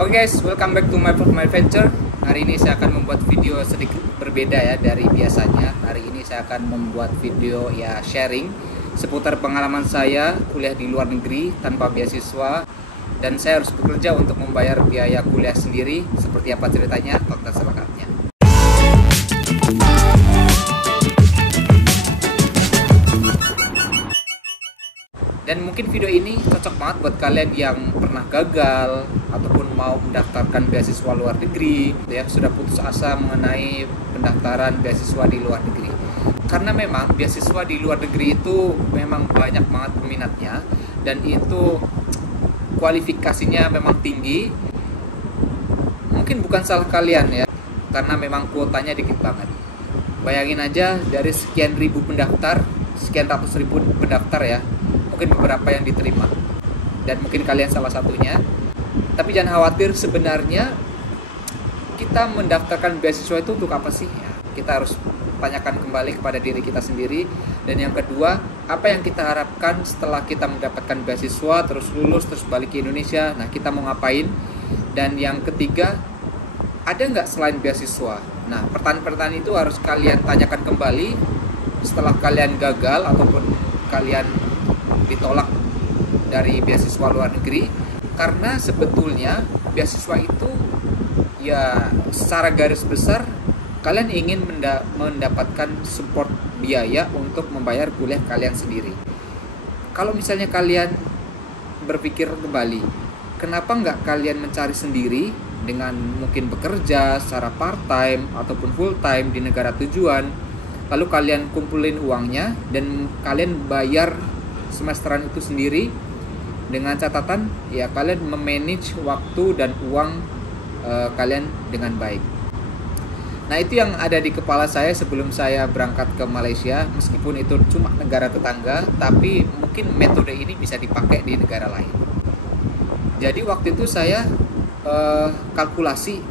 Oke guys, welcome back to my adventure. Hari ini saya akan membuat video sedikit berbeda ya dari biasanya. Hari ini saya akan membuat video ya sharing seputar pengalaman saya kuliah di luar negeri tanpa beasiswa, dan saya harus bekerja untuk membayar biaya kuliah sendiri. Seperti apa ceritanya? Tonton selengkapnya. Dan mungkin video ini cocok banget buat kalian yang pernah gagal ataupun mau mendaftarkan beasiswa luar negeri, yang sudah putus asa mengenai pendaftaran beasiswa di luar negeri. Karena memang beasiswa di luar negeri itu memang banyak banget peminatnya, dan itu kualifikasinya memang tinggi. Mungkin bukan salah kalian ya, karena memang kuotanya dikit banget. Bayangin aja, dari sekian ribu pendaftar, sekian ratus ribu pendaftar ya, mungkin beberapa yang diterima, dan mungkin kalian salah satunya. Tapi jangan khawatir, sebenarnya kita mendaftarkan beasiswa itu untuk apa sih? Ya, kita harus tanyakan kembali kepada diri kita sendiri. Dan yang kedua, apa yang kita harapkan setelah kita mendapatkan beasiswa, terus lulus, terus balik ke Indonesia, nah kita mau ngapain? Dan yang ketiga, ada nggak selain beasiswa? Nah, pertanyaan-pertanyaan itu harus kalian tanyakan kembali setelah kalian gagal ataupun kalian ditolak dari beasiswa luar negeri. Karena sebetulnya beasiswa itu ya secara garis besar kalian ingin mendapatkan support biaya untuk membayar kuliah kalian sendiri. Kalau misalnya kalian berpikir kembali, kenapa nggak kalian mencari sendiri dengan mungkin bekerja secara part time ataupun full time di negara tujuan, lalu kalian kumpulin uangnya dan kalian bayar semesteran itu sendiri, dengan catatan ya kalian memanage waktu dan uang kalian dengan baik. Nah, itu yang ada di kepala saya sebelum saya berangkat ke Malaysia. Meskipun itu cuma negara tetangga, tapi mungkin metode ini bisa dipakai di negara lain. Jadi waktu itu saya kalkulasi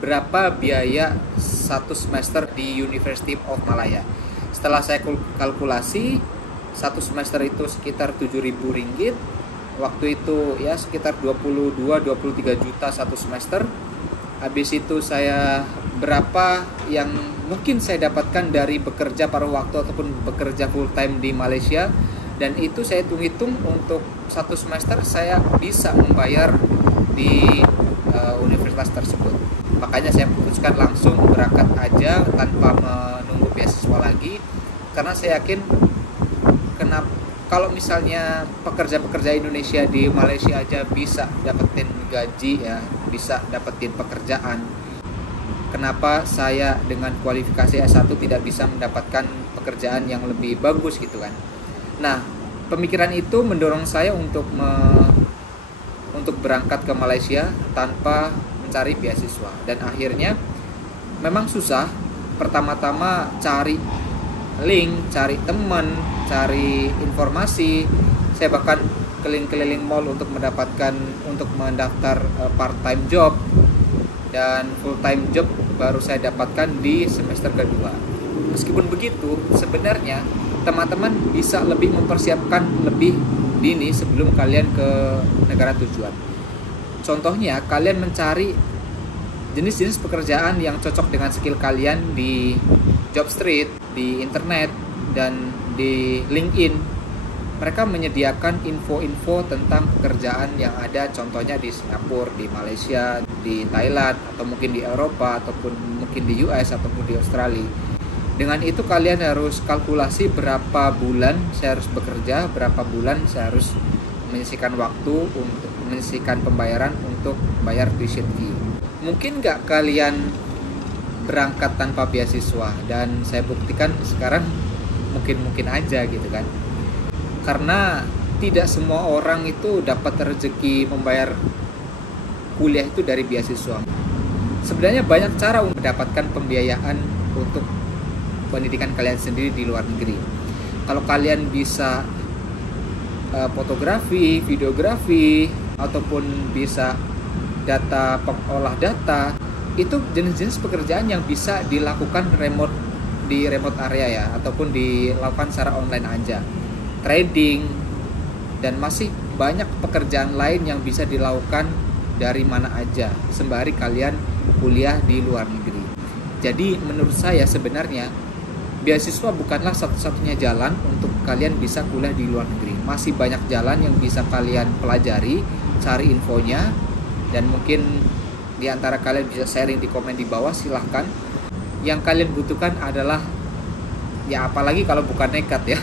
berapa biaya satu semester di University of Malaya. Setelah saya kalkulasi, satu semester itu sekitar 7.000 ringgit. Waktu itu ya sekitar 22-23 juta satu semester. Habis itu saya berapa yang mungkin saya dapatkan dari bekerja paruh waktu ataupun bekerja full time di Malaysia, dan itu saya hitung-hitung untuk satu semester saya bisa membayar di universitas tersebut. Makanya saya putuskan langsung berangkat aja tanpa menunggu beasiswa lagi, karena saya yakin kenapa kalau misalnya pekerja-pekerja Indonesia di Malaysia aja bisa dapetin gaji ya, bisa dapetin pekerjaan, kenapa saya dengan kualifikasi S1 tidak bisa mendapatkan pekerjaan yang lebih bagus gitu kan. Nah, pemikiran itu mendorong saya untuk berangkat ke Malaysia tanpa mencari beasiswa. Dan akhirnya memang susah. Pertama-tama cari link, cari teman, cari informasi. Saya bahkan keliling-keliling mall untuk mendaftar part-time job, dan full-time job baru saya dapatkan di semester kedua. Meskipun begitu, sebenarnya teman-teman bisa lebih mempersiapkan lebih dini sebelum kalian ke negara tujuan. Contohnya, kalian mencari jenis-jenis pekerjaan yang cocok dengan skill kalian di Jobstreet, di internet, dan di LinkedIn. Mereka menyediakan info-info tentang pekerjaan yang ada, contohnya di Singapura, di Malaysia, di Thailand, atau mungkin di Eropa, ataupun mungkin di US, ataupun di Australia. Dengan itu kalian harus kalkulasi berapa bulan saya harus bekerja, berapa bulan saya harus menyisihkan waktu untuk menyisihkan pembayaran untuk bayar tuition fee. Mungkin nggak kalian berangkat tanpa beasiswa, dan saya buktikan sekarang mungkin aja gitu kan. Karena tidak semua orang itu dapat rezeki membayar kuliah itu dari beasiswa. Sebenarnya banyak cara untuk mendapatkan pembiayaan untuk pendidikan kalian sendiri di luar negeri. Kalau kalian bisa fotografi, videografi, ataupun bisa pengolah data, itu jenis-jenis pekerjaan yang bisa dilakukan di remote area ya, ataupun dilakukan secara online aja. Trading, dan masih banyak pekerjaan lain yang bisa dilakukan dari mana aja sembari kalian kuliah di luar negeri. Jadi menurut saya sebenarnya beasiswa bukanlah satu-satunya jalan untuk kalian bisa kuliah di luar negeri. Masih banyak jalan yang bisa kalian pelajari, cari infonya, dan mungkin di antara kalian bisa sharing di komen di bawah, silahkan. Yang kalian butuhkan adalah, ya apalagi kalau bukan nekat ya.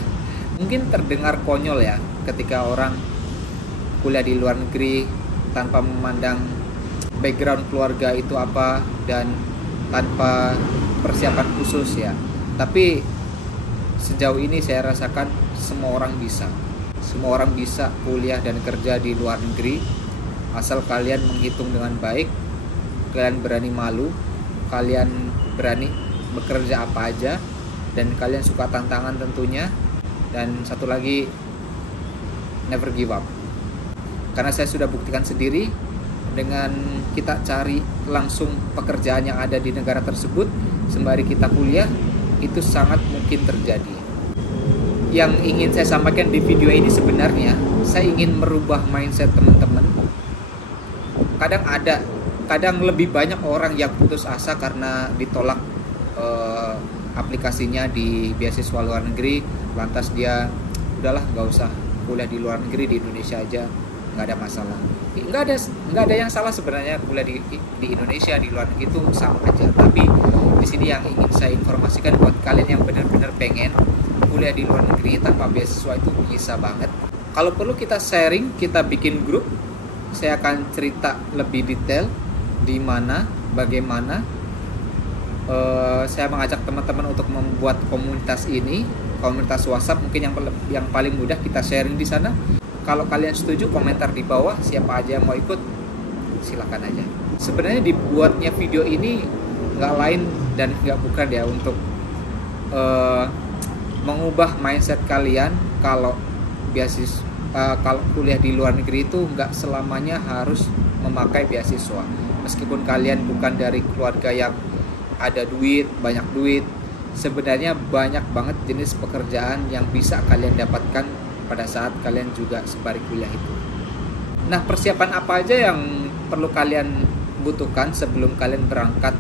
Mungkin terdengar konyol ya ketika orang kuliah di luar negeri tanpa memandang background keluarga itu apa dan tanpa persiapan khusus ya. Tapi sejauh ini saya rasakan semua orang bisa. Semua orang bisa kuliah dan kerja di luar negeri asal kalian menghitung dengan baik, kalian berani malu, kalian berani bekerja apa aja, dan kalian suka tantangan tentunya. Dan satu lagi, never give up. Karena saya sudah buktikan sendiri, dengan kita cari langsung pekerjaan yang ada di negara tersebut sembari kita kuliah, itu sangat mungkin terjadi. Yang ingin saya sampaikan di video ini sebenarnya, saya ingin merubah mindset teman-teman. Kadang lebih banyak orang yang putus asa karena ditolak aplikasinya di beasiswa luar negeri, lantas dia udahlah nggak usah kuliah di luar negeri, di Indonesia aja, nggak ada masalah. Nggak ada yang salah sebenarnya kuliah di Indonesia, di luar negeri itu sama aja. Tapi di sini yang ingin saya informasikan buat kalian yang benar-benar pengen kuliah di luar negeri tanpa beasiswa itu bisa banget. Kalau perlu kita sharing, kita bikin grup, saya akan cerita lebih detail di mana, bagaimana. Saya mengajak teman-teman untuk membuat komunitas ini, komunitas WhatsApp mungkin yang paling mudah kita sharing di sana. Kalau kalian setuju, komentar di bawah, siapa aja yang mau ikut silakan aja. Sebenarnya dibuatnya video ini nggak lain dan nggak bukan ya untuk mengubah mindset kalian kalau kalau kuliah di luar negeri itu nggak selamanya harus memakai beasiswa. Meskipun kalian bukan dari keluarga yang ada duit, banyak duit, sebenarnya banyak banget jenis pekerjaan yang bisa kalian dapatkan pada saat kalian juga sembari kuliah itu. Nah, persiapan apa aja yang perlu kalian butuhkan sebelum kalian berangkat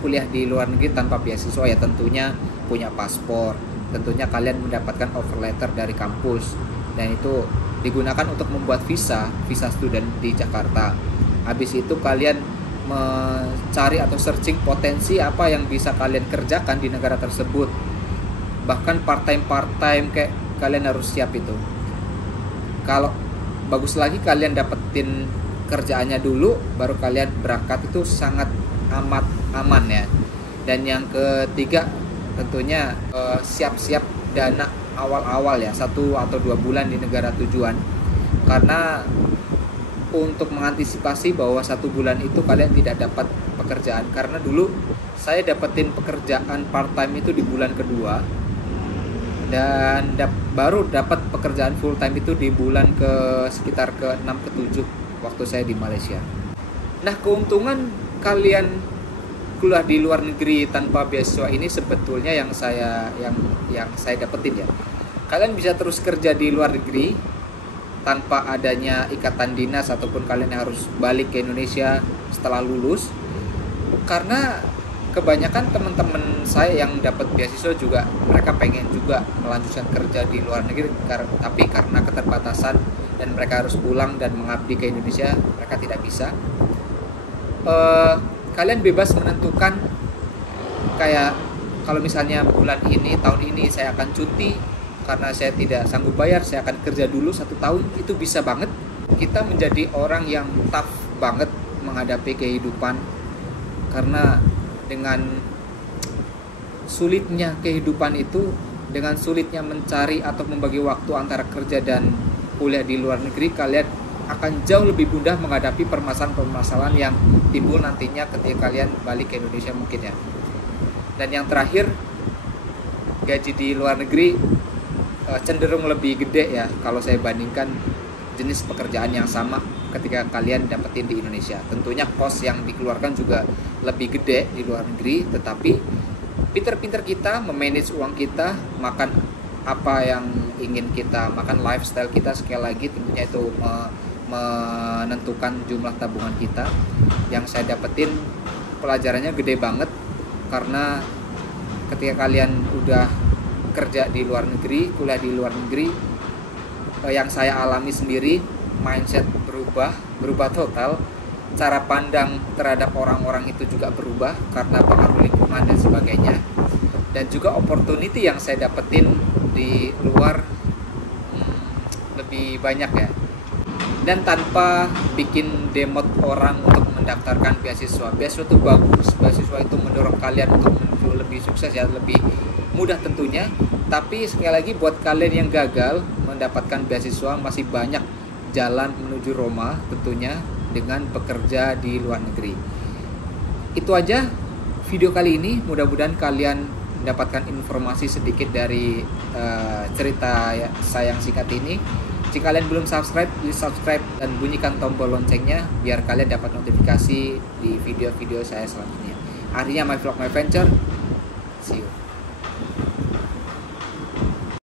kuliah di luar negeri tanpa beasiswa? Ya tentunya punya paspor, tentunya kalian mendapatkan offer letter dari kampus, dan itu digunakan untuk membuat visa student di Jakarta. Habis itu kalian mencari atau searching potensi apa yang bisa kalian kerjakan di negara tersebut. Bahkan part-time kayak kalian harus siap itu. Kalau bagus lagi kalian dapetin kerjaannya dulu baru kalian berangkat, itu sangat aman ya. Dan yang ketiga tentunya siap-siap dana awal-awal ya, 1 atau 2 bulan di negara tujuan. Karena untuk mengantisipasi bahwa 1 bulan itu kalian tidak dapat pekerjaan. Karena dulu saya dapetin pekerjaan part time itu di bulan kedua, dan baru dapat pekerjaan full time itu di bulan sekitar ke-6 ke-7 waktu saya di Malaysia. Nah, keuntungan kalian kuliah di luar negeri tanpa beasiswa ini sebetulnya yang saya dapetin ya. Kalian bisa terus kerja di luar negeri tanpa adanya ikatan dinas ataupun kalian harus balik ke Indonesia setelah lulus. Karena kebanyakan teman-teman saya yang dapat beasiswa juga mereka pengen juga melanjutkan kerja di luar negeri, tapi karena keterbatasan dan mereka harus pulang dan mengabdi ke Indonesia, mereka tidak bisa. Kalian bebas menentukan, kayak kalau misalnya bulan ini, tahun ini saya akan cuti karena saya tidak sanggup bayar, saya akan kerja dulu 1 tahun. Itu bisa banget. Kita menjadi orang yang tough banget menghadapi kehidupan, karena dengan sulitnya kehidupan itu, dengan sulitnya mencari atau membagi waktu antara kerja dan kuliah di luar negeri, kalian akan jauh lebih mudah menghadapi permasalahan-permasalahan yang timbul nantinya ketika kalian balik ke Indonesia mungkin ya. Dan yang terakhir, gaji di luar negeri cenderung lebih gede ya kalau saya bandingkan jenis pekerjaan yang sama ketika kalian dapetin di Indonesia. Tentunya cost yang dikeluarkan juga lebih gede di luar negeri, tetapi pinter-pinter kita memanage uang kita, makan apa yang ingin kita makan, lifestyle kita sekali lagi tentunya itu menentukan jumlah tabungan kita. Yang saya dapetin pelajarannya gede banget, karena ketika kalian udah kerja di luar negeri, kuliah di luar negeri, yang saya alami sendiri, mindset berubah total, cara pandang terhadap orang-orang itu juga berubah karena pengaruh lingkungan dan sebagainya. Dan juga opportunity yang saya dapetin di luar lebih banyak ya. Dan tanpa bikin demot orang untuk mendaftarkan beasiswa itu bagus. Beasiswa itu mendorong kalian untuk menuju lebih sukses ya, lebih mudah tentunya. Tapi sekali lagi buat kalian yang gagal mendapatkan beasiswa, masih banyak jalan menuju Roma tentunya dengan bekerja di luar negeri. Itu aja video kali ini, mudah-mudahan kalian mendapatkan informasi sedikit dari cerita saya yang singkat ini. Jika kalian belum subscribe, please subscribe dan bunyikan tombol loncengnya biar kalian dapat notifikasi di video-video saya selanjutnya. Akhirnya My Vlog My Venture, see you.